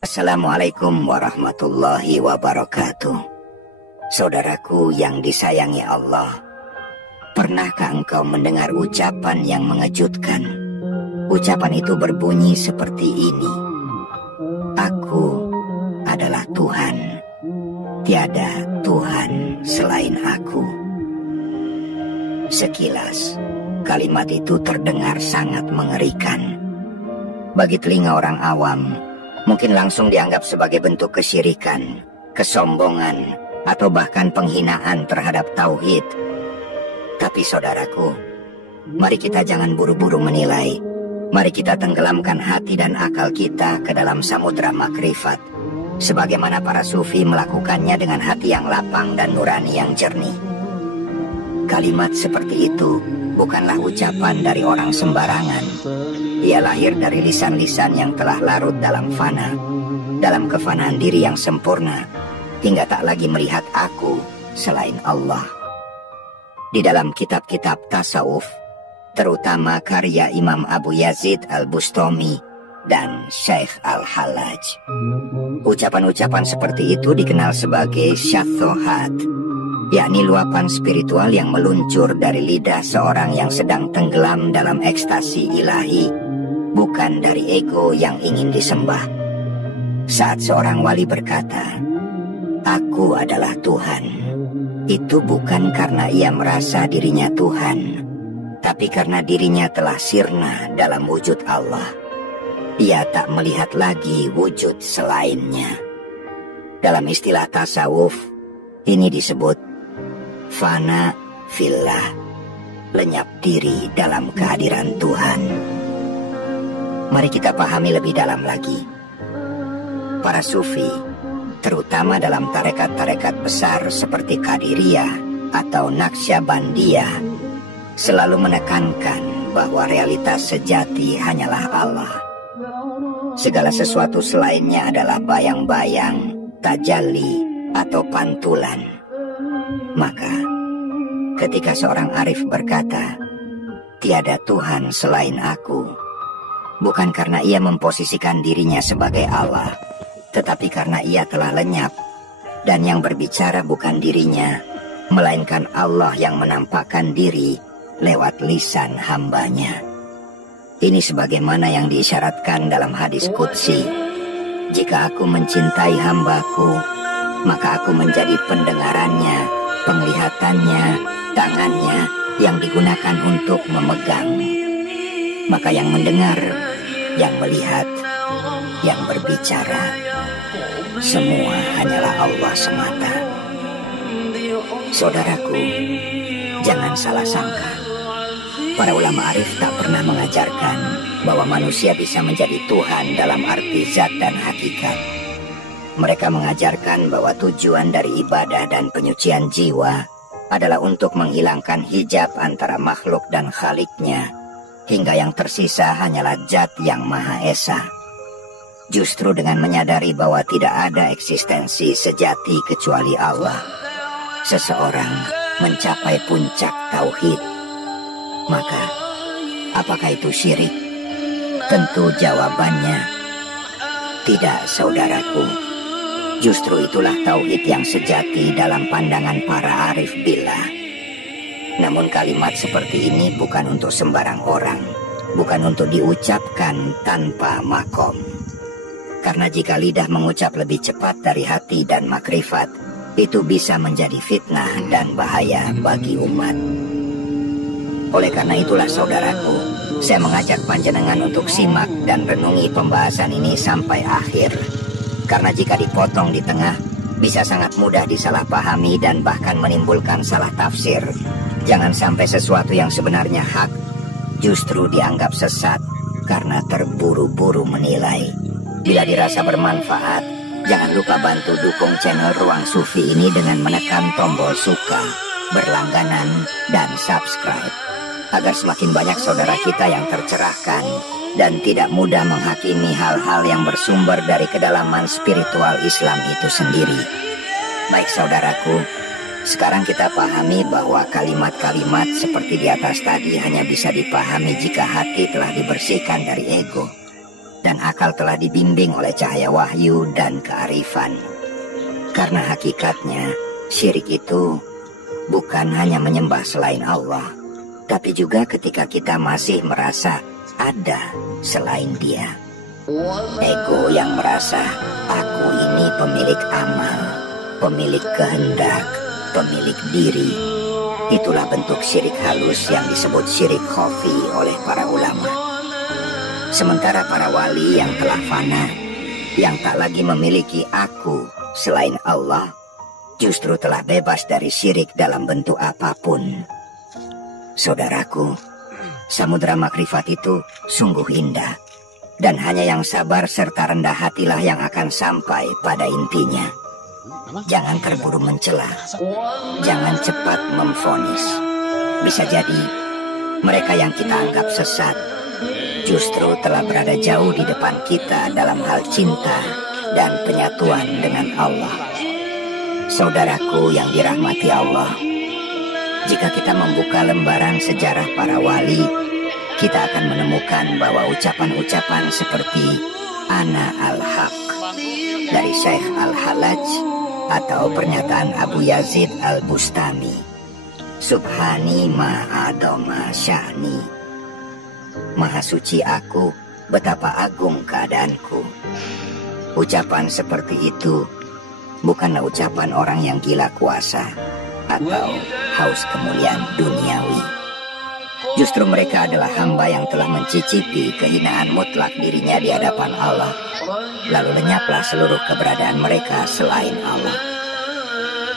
Assalamualaikum warahmatullahi wabarakatuh. Saudaraku yang disayangi Allah, pernahkah engkau mendengar ucapan yang mengejutkan? Ucapan itu berbunyi seperti ini: Aku adalah Tuhan, tiada Tuhan selain aku. Sekilas, kalimat itu terdengar sangat mengerikan. Bagi telinga orang awam, mungkin langsung dianggap sebagai bentuk kesyirikan, kesombongan, atau bahkan penghinaan terhadap tauhid. Tapi saudaraku, mari kita jangan buru-buru menilai. Mari kita tenggelamkan hati dan akal kita ke dalam samudera makrifat, sebagaimana para sufi melakukannya dengan hati yang lapang dan nurani yang jernih. Kalimat seperti itu bukanlah ucapan dari orang sembarangan. Ia lahir dari lisan-lisan yang telah larut dalam fana, dalam kefanaan diri yang sempurna, hingga tak lagi melihat aku selain Allah. Di dalam kitab-kitab tasawuf, terutama karya Imam Abu Yazid Al-Bustami dan Syekh Al-Hallaj, ucapan-ucapan seperti itu dikenal sebagai syathohat, yakni luapan spiritual yang meluncur dari lidah seorang yang sedang tenggelam dalam ekstasi ilahi, bukan dari ego yang ingin disembah. Saat seorang wali berkata, "Aku adalah Tuhan," itu bukan karena ia merasa dirinya Tuhan, tapi karena dirinya telah sirna dalam wujud Allah. Ia tak melihat lagi wujud selainnya. Dalam istilah tasawuf, ini disebut fana fillah, lenyap diri dalam kehadiran Tuhan. Mari kita pahami lebih dalam lagi. Para sufi, terutama dalam tarekat-tarekat besar seperti Qadiriyah atau Naqsyabandiyah, selalu menekankan bahwa realitas sejati hanyalah Allah. Segala sesuatu selainnya adalah bayang-bayang, tajalli, atau pantulan. Maka, ketika seorang arif berkata, "Tiada Tuhan selain aku," bukan karena ia memposisikan dirinya sebagai Allah, tetapi karena ia telah lenyap, dan yang berbicara bukan dirinya, melainkan Allah yang menampakkan diri lewat lisan hambanya. Ini sebagaimana yang diisyaratkan dalam hadis qudsi, "Jika aku mencintai hambaku, maka aku menjadi pendengarannya, penglihatannya, tangannya yang digunakan untuk memegang. Maka yang mendengar, yang melihat, yang berbicara, semua hanyalah Allah semata." Saudaraku, jangan salah sangka. Para ulama arif tak pernah mengajarkan bahwa manusia bisa menjadi Tuhan dalam arti zat dan hakikat. Mereka mengajarkan bahwa tujuan dari ibadah dan penyucian jiwa adalah untuk menghilangkan hijab antara makhluk dan Khaliknya, hingga yang tersisa hanyalah zat yang Maha Esa. Justru dengan menyadari bahwa tidak ada eksistensi sejati kecuali Allah, seseorang mencapai puncak tauhid. Maka, apakah itu syirik? Tentu jawabannya tidak, saudaraku. Justru itulah tauhid yang sejati dalam pandangan para arif billah. Namun kalimat seperti ini bukan untuk sembarang orang, bukan untuk diucapkan tanpa makom. Karena jika lidah mengucap lebih cepat dari hati dan makrifat, itu bisa menjadi fitnah dan bahaya bagi umat. Oleh karena itulah saudaraku, saya mengajak panjenengan untuk simak dan renungi pembahasan ini sampai akhir. Karena jika dipotong di tengah, bisa sangat mudah disalahpahami dan bahkan menimbulkan salah tafsir. Jangan sampai sesuatu yang sebenarnya hak justru dianggap sesat karena terburu-buru menilai. Bila dirasa bermanfaat, jangan lupa bantu dukung channel Ruang Sufi ini dengan menekan tombol suka, berlangganan, dan subscribe, agar semakin banyak saudara kita yang tercerahkan dan tidak mudah menghakimi hal-hal yang bersumber dari kedalaman spiritual Islam itu sendiri. Baik saudaraku, sekarang kita pahami bahwa kalimat-kalimat seperti di atas tadi hanya bisa dipahami jika hati telah dibersihkan dari ego. dan akal telah dibimbing oleh cahaya wahyu dan kearifan. Karena hakikatnya, syirik itu bukan hanya menyembah selain Allah, tapi juga ketika kita masih merasa ada selain Dia. Ego yang merasa aku ini pemilik amal, pemilik kehendak, pemilik diri. Itulah bentuk syirik halus yang disebut syirik khafi oleh para ulama. Sementara para wali yang telah fana, yang tak lagi memiliki aku selain Allah, justru telah bebas dari syirik dalam bentuk apapun. Saudaraku, samudra makrifat itu sungguh indah, dan hanya yang sabar serta rendah hatilah yang akan sampai pada intinya. Jangan terburu mencela, jangan cepat memvonis. Bisa jadi mereka yang kita anggap sesat justru telah berada jauh di depan kita dalam hal cinta dan penyatuan dengan Allah. Saudaraku yang dirahmati Allah, jika kita membuka lembaran sejarah para wali, kita akan menemukan bahwa ucapan-ucapan seperti Ana al-Haq dari Syekh al-Halaj, atau pernyataan Abu Yazid al-Bustami, Subhani ma'adoma sya'ni, Maha suci aku, betapa agung keadaanku. Ucapan seperti itu bukanlah ucapan orang yang gila kuasa atau haus kemuliaan duniawi. Justru mereka adalah hamba yang telah mencicipi kehinaan mutlak dirinya di hadapan Allah, lalu lenyaplah seluruh keberadaan mereka selain Allah.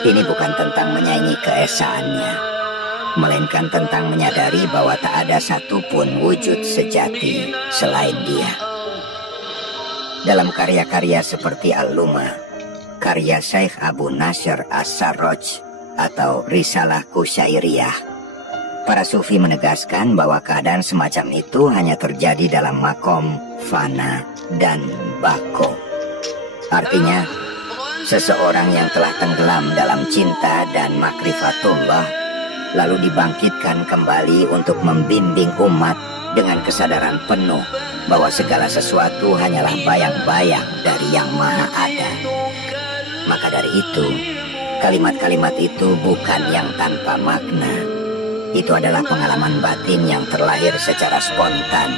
Ini bukan tentang menyaingi keesaannya, melainkan tentang menyadari bahwa tak ada satupun wujud sejati selain Dia. Dalam karya-karya seperti Al-Lumah, karya Syekh Abu Nasr As-Sarraj, atau Risalah Kusyairiyah, para sufi menegaskan bahwa keadaan semacam itu hanya terjadi dalam makom, fana, dan bako. Artinya, seseorang yang telah tenggelam dalam cinta dan makrifatullah lalu dibangkitkan kembali untuk membimbing umat dengan kesadaran penuh bahwa segala sesuatu hanyalah bayang-bayang dari Yang Maha Ada. Maka dari itu, kalimat-kalimat itu bukan yang tanpa makna. Itu adalah pengalaman batin yang terlahir secara spontan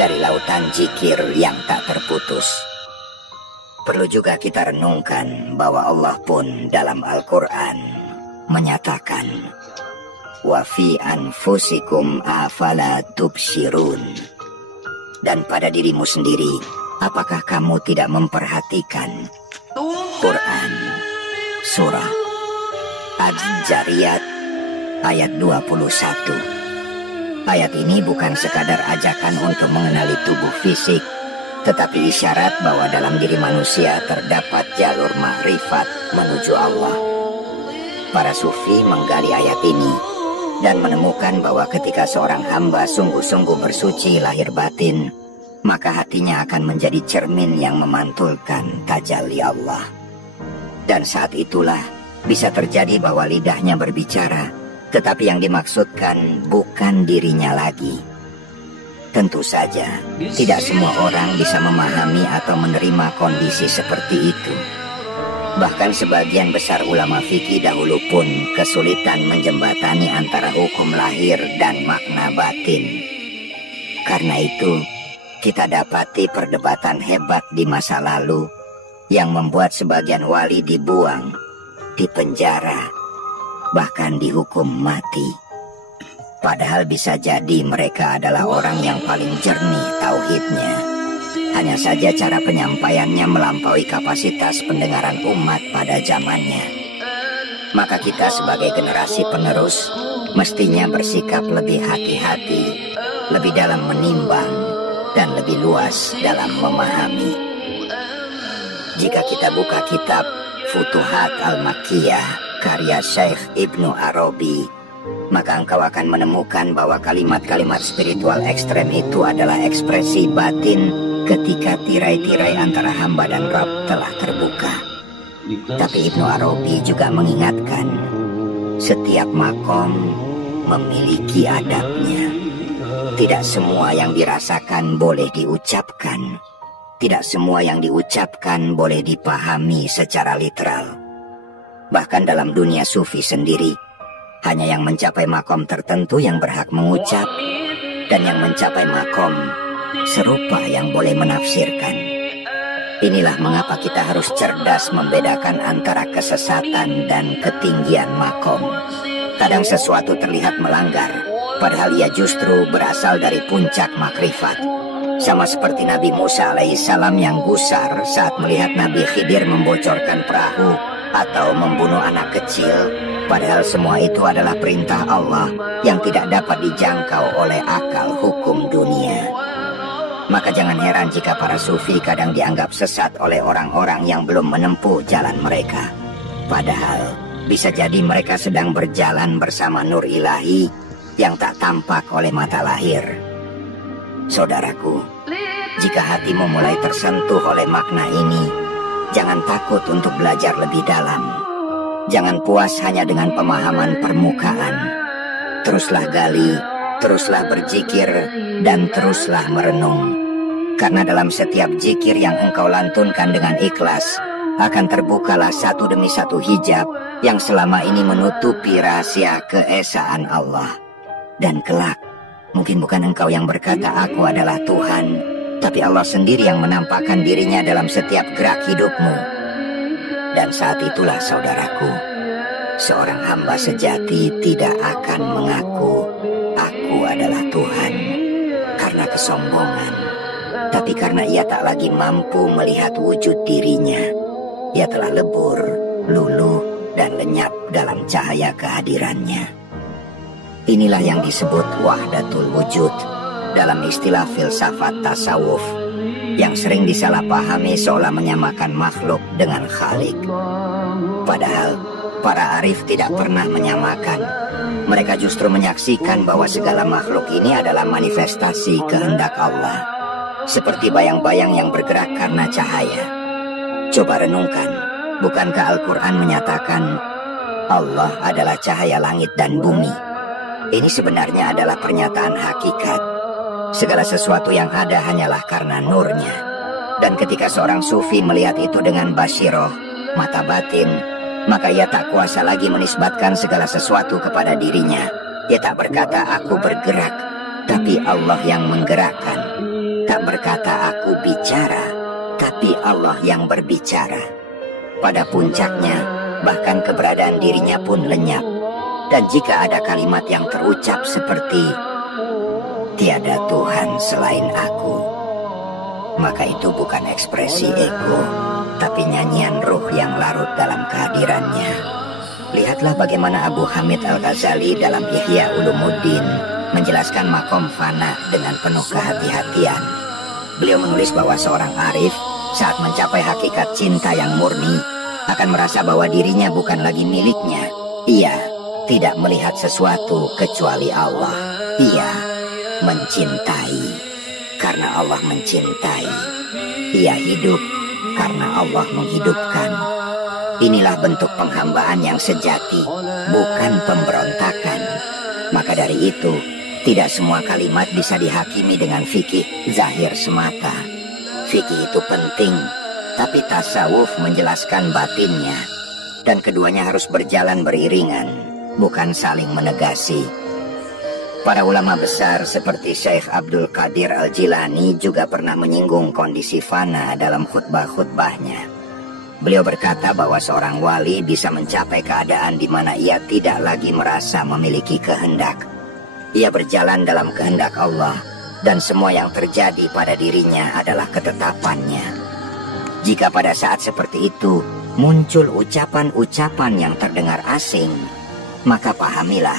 dari lautan zikir yang tak terputus. Perlu juga kita renungkan bahwa Allah pun dalam Al-Quran menyatakan, wa fi anfusikum afala tubsirun. Dan pada dirimu sendiri, apakah kamu tidak memperhatikan? Quran Surah Az-Zariyat ayat 21. Ayat ini bukan sekadar ajakan untuk mengenali tubuh fisik, tetapi isyarat bahwa dalam diri manusia terdapat jalur ma'rifat menuju Allah. Para sufi menggali ayat ini dan menemukan bahwa ketika seorang hamba sungguh-sungguh bersuci lahir batin, maka hatinya akan menjadi cermin yang memantulkan tajalli Allah. Dan saat itulah bisa terjadi bahwa lidahnya berbicara, tetapi yang dimaksudkan bukan dirinya lagi. Tentu saja, tidak semua orang bisa memahami atau menerima kondisi seperti itu. Bahkan sebagian besar ulama fikih dahulu pun kesulitan menjembatani antara hukum lahir dan makna batin. Karena itu, kita dapati perdebatan hebat di masa lalu yang membuat sebagian wali dibuang, dipenjara, bahkan dihukum mati. Padahal bisa jadi mereka adalah orang yang paling jernih tauhidnya. Hanya saja cara penyampaiannya melampaui kapasitas pendengaran umat pada zamannya. Maka kita sebagai generasi penerus mestinya bersikap lebih hati-hati, lebih dalam menimbang, dan lebih luas dalam memahami. Jika kita buka kitab Futuhat Al-Makkiyah karya Syekh Ibnu Arabi, maka engkau akan menemukan bahwa kalimat-kalimat spiritual ekstrem itu adalah ekspresi batin ketika tirai-tirai antara hamba dan Rabb telah terbuka. Tapi Ibnu Arabi juga mengingatkan, setiap makom memiliki adabnya. Tidak semua yang dirasakan boleh diucapkan, tidak semua yang diucapkan boleh dipahami secara literal. Bahkan dalam dunia sufi sendiri, hanya yang mencapai makom tertentu yang berhak mengucap, dan yang mencapai makom serupa yang boleh menafsirkan. Inilah mengapa kita harus cerdas membedakan antara kesesatan dan ketinggian makom. Kadang sesuatu terlihat melanggar, padahal ia justru berasal dari puncak makrifat. Sama seperti Nabi Musa alaihissalam yang gusar saat melihat Nabi Khidir membocorkan perahu atau membunuh anak kecil, padahal semua itu adalah perintah Allah yang tidak dapat dijangkau oleh akal hukum dunia. Maka jangan heran jika para sufi kadang dianggap sesat oleh orang-orang yang belum menempuh jalan mereka. Padahal bisa jadi mereka sedang berjalan bersama nur ilahi yang tak tampak oleh mata lahir. Saudaraku, jika hatimu mulai tersentuh oleh makna ini, jangan takut untuk belajar lebih dalam. Jangan puas hanya dengan pemahaman permukaan. Teruslah gali, teruslah berzikir, dan teruslah merenung. Karena dalam setiap zikir yang engkau lantunkan dengan ikhlas, akan terbukalah satu demi satu hijab yang selama ini menutupi rahasia keesaan Allah. Dan kelak, mungkin bukan engkau yang berkata aku adalah Tuhan, tapi Allah sendiri yang menampakkan dirinya dalam setiap gerak hidupmu. Dan saat itulah saudaraku, seorang hamba sejati tidak akan mengaku aku adalah Tuhan karena kesombongan, tapi karena ia tak lagi mampu melihat wujud dirinya. Ia telah lebur, luluh, dan lenyap dalam cahaya kehadirannya. Inilah yang disebut wahdatul wujud dalam istilah filsafat tasawuf, yang sering disalahpahami seolah menyamakan makhluk dengan Khalik. Padahal para arif tidak pernah menyamakan. Mereka justru menyaksikan bahwa segala makhluk ini adalah manifestasi kehendak Allah, seperti bayang-bayang yang bergerak karena cahaya. Coba renungkan, bukankah Al-Quran menyatakan Allah adalah cahaya langit dan bumi? Ini sebenarnya adalah pernyataan hakikat. Segala sesuatu yang ada hanyalah karena nurnya. Dan ketika seorang sufi melihat itu dengan basiroh, mata batin, maka ia tak kuasa lagi menisbatkan segala sesuatu kepada dirinya. Ia tak berkata aku bergerak, tapi Allah yang menggerakkan. Tak berkata aku bicara, tapi Allah yang berbicara. Pada puncaknya, bahkan keberadaan dirinya pun lenyap. Dan jika ada kalimat yang terucap seperti tiada Tuhan selain aku, maka itu bukan ekspresi ego, tapi nyanyian ruh yang larut dalam kehadirannya. Lihatlah bagaimana Abu Hamid Al-Ghazali dalam Ihya Ulumuddin menjelaskan makom fana dengan penuh kehati-hatian. Beliau menulis bahwa seorang arif saat mencapai hakikat cinta yang murni akan merasa bahwa dirinya bukan lagi miliknya. Ia tidak melihat sesuatu kecuali Allah. Ia mencintai karena Allah mencintai. Ia hidup karena Allah menghidupkan. Inilah bentuk penghambaan yang sejati, bukan pemberontakan. Maka dari itu, tidak semua kalimat bisa dihakimi dengan fikih zahir semata. Fikih itu penting, tapi tasawuf menjelaskan batinnya. Dan keduanya harus berjalan beriringan, bukan saling menegasi. Para ulama besar seperti Syekh Abdul Qadir Al-Jilani juga pernah menyinggung kondisi fana dalam khutbah-khutbahnya. Beliau berkata bahwa seorang wali bisa mencapai keadaan di mana ia tidak lagi merasa memiliki kehendak. Ia berjalan dalam kehendak Allah, dan semua yang terjadi pada dirinya adalah ketetapannya. Jika pada saat seperti itu muncul ucapan-ucapan yang terdengar asing, maka pahamilah,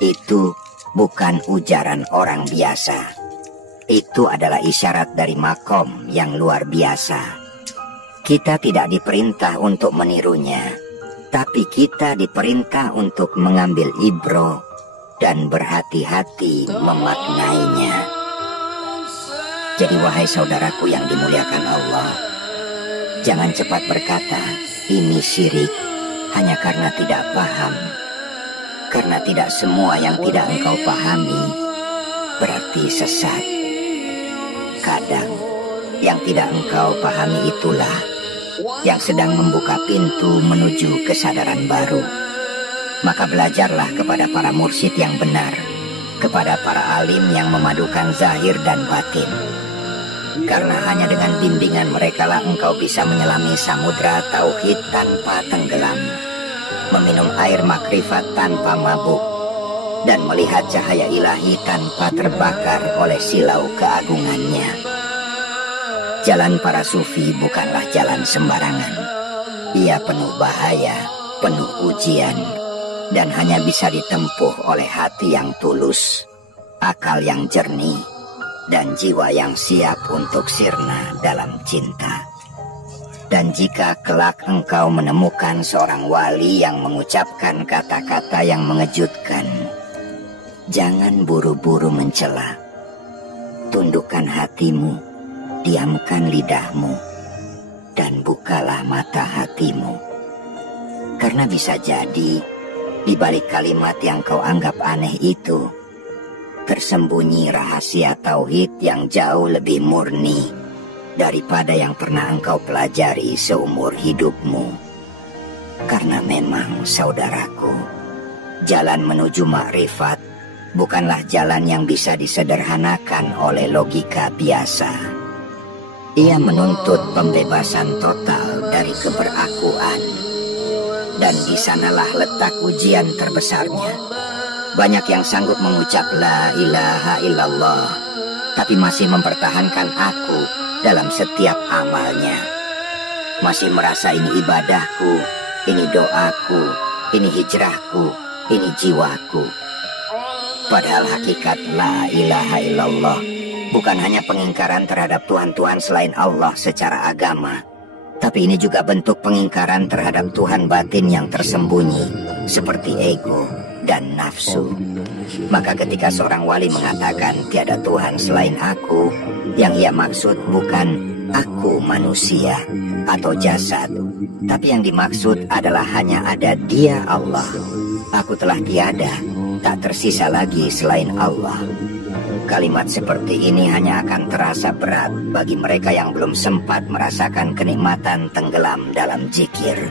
itu bukan ujaran orang biasa. Itu adalah isyarat dari makom yang luar biasa. Kita tidak diperintah untuk menirunya, tapi kita diperintah untuk mengambil ibro dan berhati-hati memaknainya. Jadi wahai saudaraku yang dimuliakan Allah, jangan cepat berkata, ini syirik, hanya karena tidak paham. Karena tidak semua yang tidak engkau pahami berarti sesat. Kadang yang tidak engkau pahami itulah yang sedang membuka pintu menuju kesadaran baru. Maka belajarlah kepada para mursyid yang benar, kepada para alim yang memadukan zahir dan batin. Karena hanya dengan bimbingan mereka lah engkau bisa menyelami samudra tauhid tanpa tenggelam, meminum air makrifat tanpa mabuk, dan melihat cahaya ilahi tanpa terbakar oleh silau keagungannya. Jalan para sufi bukanlah jalan sembarangan. Ia penuh bahaya, penuh ujian, dan hanya bisa ditempuh oleh hati yang tulus, akal yang jernih, dan jiwa yang siap untuk sirna dalam cinta. Dan jika kelak engkau menemukan seorang wali yang mengucapkan kata-kata yang mengejutkan, jangan buru-buru mencela. Tundukkan hatimu, diamkan lidahmu, dan bukalah mata hatimu. Karena bisa jadi di balik kalimat yang kau anggap aneh itu tersembunyi rahasia tauhid yang jauh lebih murni daripada yang pernah engkau pelajari seumur hidupmu. Karena memang, saudaraku, jalan menuju makrifat bukanlah jalan yang bisa disederhanakan oleh logika biasa. Ia menuntut pembebasan total dari keberakuan. Dan di sanalah letak ujian terbesarnya. Banyak yang sanggup mengucap la ilaha illallah, tapi masih mempertahankan aku dalam setiap amalnya. Masih merasa ini ibadahku, ini doaku, ini hijrahku, ini jiwaku. Padahal hakikat la ilaha illallah bukan hanya pengingkaran terhadap Tuhan-Tuhan selain Allah secara agama, tapi ini juga bentuk pengingkaran terhadap Tuhan batin yang tersembunyi, seperti ego dan nafsu. Maka ketika seorang wali mengatakan tiada Tuhan selain aku, yang ia maksud bukan aku manusia atau jasad, tapi yang dimaksud adalah hanya ada Dia Allah. Aku telah tiada, tak tersisa lagi selain Allah. Kalimat seperti ini hanya akan terasa berat bagi mereka yang belum sempat merasakan kenikmatan tenggelam dalam zikir.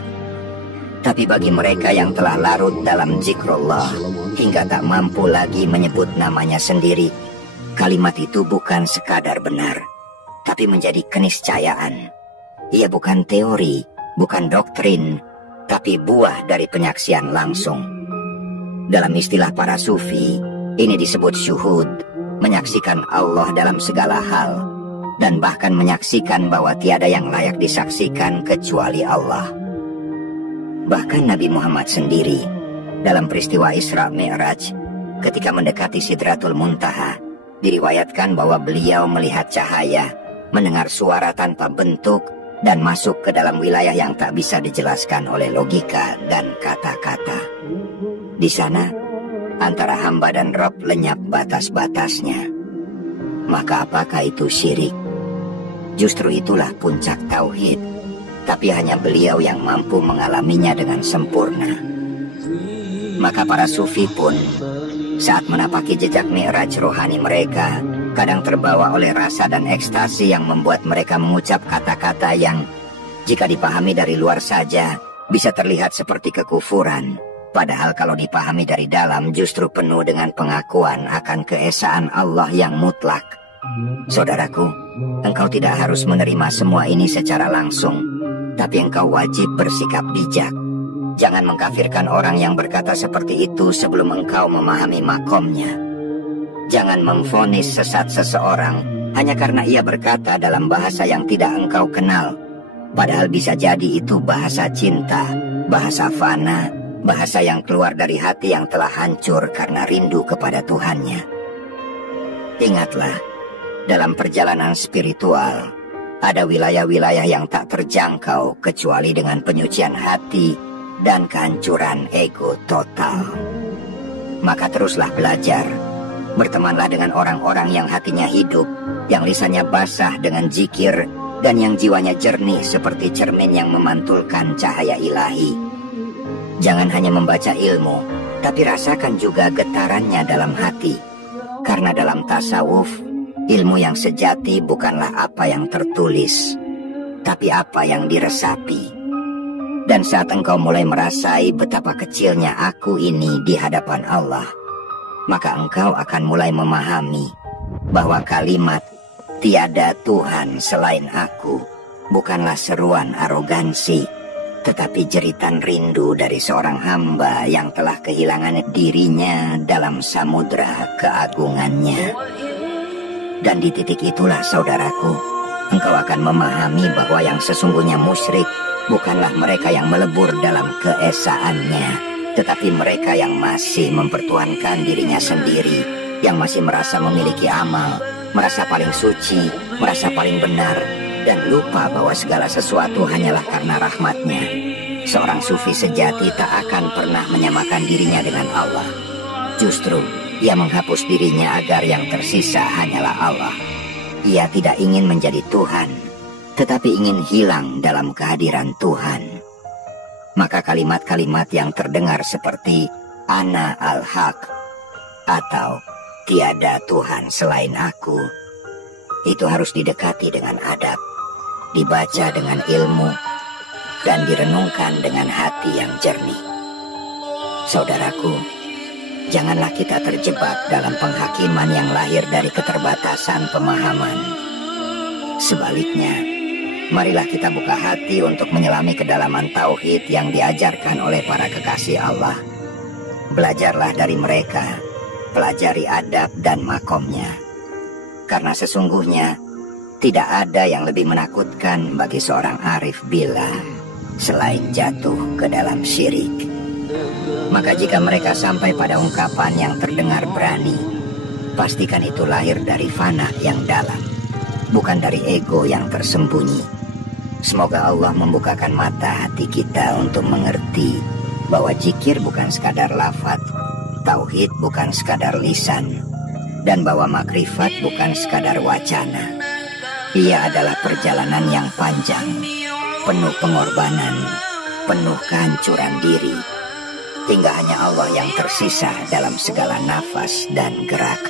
Tapi bagi mereka yang telah larut dalam zikrullah hingga tak mampu lagi menyebut namanya sendiri, kalimat itu bukan sekadar benar, tapi menjadi keniscayaan. Ia bukan teori, bukan doktrin, tapi buah dari penyaksian langsung. Dalam istilah para sufi, ini disebut syuhud, menyaksikan Allah dalam segala hal, dan bahkan menyaksikan bahwa tiada yang layak disaksikan kecuali Allah. Bahkan Nabi Muhammad sendiri, dalam peristiwa Isra Mi'raj, ketika mendekati Sidratul Muntaha, diriwayatkan bahwa beliau melihat cahaya, mendengar suara tanpa bentuk, dan masuk ke dalam wilayah yang tak bisa dijelaskan oleh logika dan kata-kata. Di sana, antara hamba dan Rabb lenyap batas-batasnya. Maka apakah itu syirik? Justru itulah puncak tauhid, tapi hanya beliau yang mampu mengalaminya dengan sempurna. Maka para sufi pun, saat menapaki jejak mi'raj rohani mereka, kadang terbawa oleh rasa dan ekstasi yang membuat mereka mengucap kata-kata yang, jika dipahami dari luar saja, bisa terlihat seperti kekufuran. Padahal kalau dipahami dari dalam justru penuh dengan pengakuan akan keesaan Allah yang mutlak. Saudaraku, engkau tidak harus menerima semua ini secara langsung, tapi engkau wajib bersikap bijak. Jangan mengkafirkan orang yang berkata seperti itu sebelum engkau memahami makomnya. Jangan memvonis sesat seseorang hanya karena ia berkata dalam bahasa yang tidak engkau kenal. Padahal bisa jadi itu bahasa cinta, bahasa fana, bahasa yang keluar dari hati yang telah hancur karena rindu kepada Tuhannya. Ingatlah, dalam perjalanan spiritual, ada wilayah-wilayah yang tak terjangkau kecuali dengan penyucian hati dan kehancuran ego total. Maka teruslah belajar. Bertemanlah dengan orang-orang yang hatinya hidup, yang lisannya basah dengan zikir, dan yang jiwanya jernih seperti cermin yang memantulkan cahaya ilahi. Jangan hanya membaca ilmu, tapi rasakan juga getarannya dalam hati. Karena dalam tasawuf, Ilmu yang sejati bukanlah apa yang tertulis, tapi apa yang diresapi. Dan saat engkau mulai merasai betapa kecilnya aku ini di hadapan Allah, maka engkau akan mulai memahami bahwa kalimat tiada Tuhan selain aku bukanlah seruan arogansi, tetapi jeritan rindu dari seorang hamba yang telah kehilangan dirinya dalam samudra keagungannya. Dan di titik itulah, saudaraku, engkau akan memahami bahwa yang sesungguhnya musyrik bukanlah mereka yang melebur dalam keesaannya, tetapi mereka yang masih mempertuhankan dirinya sendiri, yang masih merasa memiliki amal, merasa paling suci, merasa paling benar, dan lupa bahwa segala sesuatu hanyalah karena rahmatnya. Seorang sufi sejati tak akan pernah menyamakan dirinya dengan Allah. Justru, ia menghapus dirinya agar yang tersisa hanyalah Allah. Ia tidak ingin menjadi Tuhan, tetapi ingin hilang dalam kehadiran Tuhan. Maka kalimat-kalimat yang terdengar seperti Ana al-Haq atau tiada Tuhan selain aku, itu harus didekati dengan adab, dibaca dengan ilmu, dan direnungkan dengan hati yang jernih. Saudaraku, janganlah kita terjebak dalam penghakiman yang lahir dari keterbatasan pemahaman. Sebaliknya, marilah kita buka hati untuk menyelami kedalaman tauhid yang diajarkan oleh para kekasih Allah. Belajarlah dari mereka, pelajari adab dan makomnya. Karena sesungguhnya, tidak ada yang lebih menakutkan bagi seorang arif billah selain jatuh ke dalam syirik. Maka jika mereka sampai pada ungkapan yang terdengar berani, pastikan itu lahir dari fana yang dalam, bukan dari ego yang tersembunyi. Semoga Allah membukakan mata hati kita untuk mengerti bahwa zikir bukan sekadar lafaz, tauhid bukan sekadar lisan, dan bahwa makrifat bukan sekadar wacana. Ia adalah perjalanan yang panjang, penuh pengorbanan, penuh kehancuran diri, hingga hanya Allah yang tersisa dalam segala nafas dan gerak.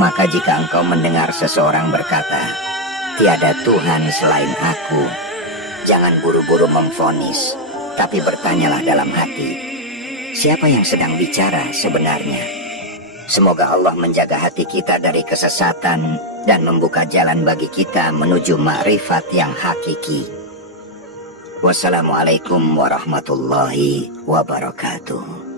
Maka jika engkau mendengar seseorang berkata, tiada Tuhan selain aku, jangan buru-buru memvonis, tapi bertanyalah dalam hati, siapa yang sedang bicara sebenarnya? Semoga Allah menjaga hati kita dari kesesatan dan membuka jalan bagi kita menuju makrifat yang hakiki. Wassalamualaikum warahmatullahi wabarakatuh.